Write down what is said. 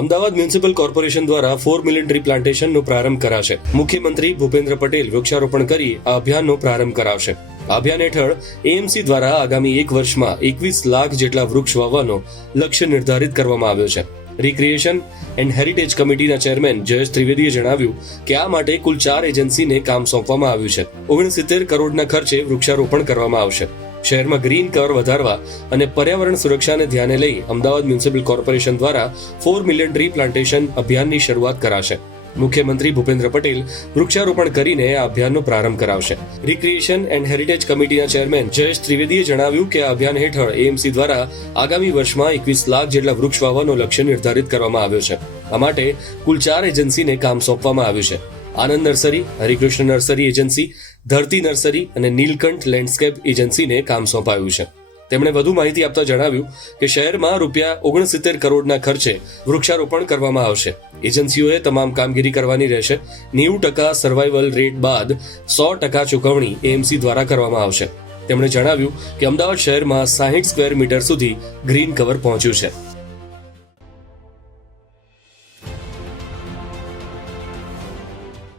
Ahmedabad municipal corporation દ્વારા four million tree પ્લાન્ટેશનનો પ્રારંભ કરાશે. મુખ્યમંત્રી ભૂપેન્દ્ર પટેલ વૃક્ષારોપણ કરી આ અભિયાનનો પ્રારંભ કરાવશે. અભિયાન હેઠળ એએમસી દ્વારા આગામી એક વર્ષમાં એકવીસ લાખ જેટલા વૃક્ષ વાવવાનો લક્ષ્ય નિર્ધારિત કરવામાં આવ્યો છે. રિક્રિએશન એન્ડ હેરિટેજ કમિટીના ચેરમેન જયેશ ત્રિવેદીએ જણાવ્યું કે આ માટે કુલ ચાર એજન્સીને કામ સોંપવામાં આવ્યું છે. ઓગણસિત્તેર કરોડના ખર્ચે વૃક્ષારોપણ કરવામાં આવશે. શહેરમાં ગ્રીન કવર વધારવા અને પર્યાવરણ સુરક્ષાને ધ્યાને લઈ અમદાવાદ મ્યુનિસિપલ કોર્પોરેશન દ્વારા ફોર મિલિયન ટ્રી પ્લાન્ટેશન અભિયાનની શરૂઆત કરાશે. મુખ્યમંત્રી ભૂપેન્દ્ર પટેલ વૃક્ષારોપણ કરીને આ અભિયાનનો પ્રારંભ કરાવશે. રિક્રિએશન એન્ડ હેરિટેજ કમિટીના ચેરમેન જયેશ ત્રિવેદીએ જણાવ્યું કે આ અભિયાન હેઠળ એએમસી દ્વારા આગામી વર્ષમાં એકવીસ લાખ જેટલા વૃક્ષ વાવવાનો લક્ષ્ય નિર્ધારિત કરવામાં આવ્યો છે. આ માટે કુલ ચાર એજન્સીને કામ સોંપવામાં આવ્યું છે. Anand nursery, Harikrishna nursery agency, Dharti nursery અને નીલકંઠ લેન્ડસ્કેપ એજન્સીને કામ સોંપાયું છે. તેમણે વધુ માહિતી આપતા જણાવ્યું કે શહેરમાં રૂપિયા ઓગણસિત્તેર કરોડના ખર્ચે વૃક્ષારોપણ કરવામાં આવશે. એજન્સીઓએ તમામ કામગીરી કરવાની રહેશે. નેવું ટકા સર્વાઈવલ રેટ બાદ સો ટકા ચૂકવણી એએમસી દ્વારા કરવામાં આવશે. તેમણે જણાવ્યું કે અમદાવાદ શહેરમાં સાહીઠ સ્ક્વેર મીટર સુધી ગ્રીન કવર પહોંચ્યું છે.